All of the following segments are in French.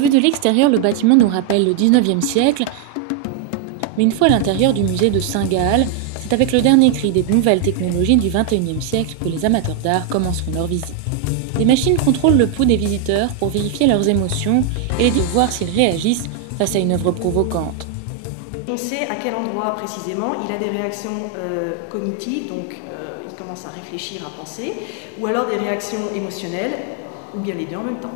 Vu de l'extérieur, le bâtiment nous rappelle le 19e siècle, mais une fois à l'intérieur du musée de Saint-Gall, c'est avec le dernier cri des nouvelles technologies du 21e siècle que les amateurs d'art commenceront leur visite. Des machines contrôlent le pouls des visiteurs pour vérifier leurs émotions et les voir s'ils réagissent face à une œuvre provocante. On sait à quel endroit précisément il a des réactions cognitives, donc il commence à réfléchir, à penser, ou alors des réactions émotionnelles, ou bien les deux en même temps.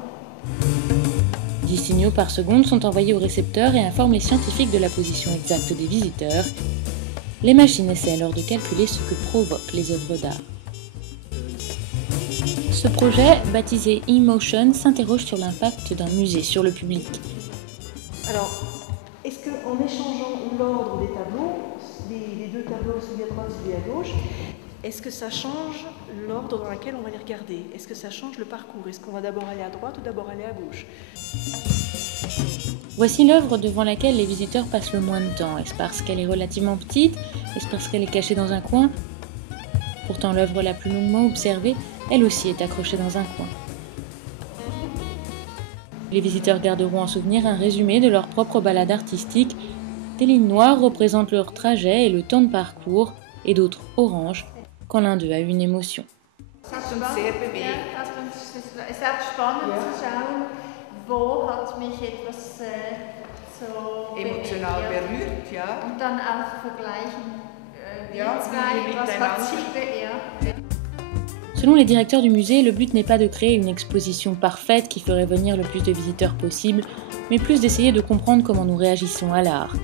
10 signaux par seconde sont envoyés au récepteur et informent les scientifiques de la position exacte des visiteurs. Les machines essaient alors de calculer ce que provoquent les œuvres d'art. Ce projet, baptisé eMotion, s'interroge sur l'impact d'un musée sur le public. Alors, est-ce qu'en échangeant l'ordre des tableaux, les deux tableaux, celui à droite, celui à gauche, est-ce que ça change l'ordre dans lequel on va les regarder? Est-ce que ça change le parcours? Est-ce qu'on va d'abord aller à droite ou d'abord aller à gauche? Voici l'œuvre devant laquelle les visiteurs passent le moins de temps. Est-ce parce qu'elle est relativement petite? Est-ce parce qu'elle est cachée dans un coin? Pourtant, l'œuvre la plus longuement observée, elle aussi est accrochée dans un coin. Les visiteurs garderont en souvenir un résumé de leur propre balade artistique. Des lignes noires représentent leur trajet et le temps de parcours, et d'autres oranges, quand l'un d'eux a une émotion. Emotional berührt, ja. Und dann auch vergleichen, Ja, was hat sie beehrt. Selon les directeurs du musée, le but n'est pas de créer une exposition parfaite qui ferait venir le plus de visiteurs possible, mais plus d'essayer de comprendre comment nous réagissons à l'art.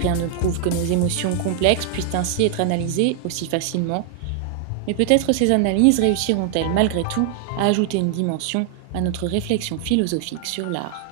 Rien ne prouve que nos émotions complexes puissent ainsi être analysées aussi facilement, mais peut-être ces analyses réussiront-elles malgré tout à ajouter une dimension à notre réflexion philosophique sur l'art.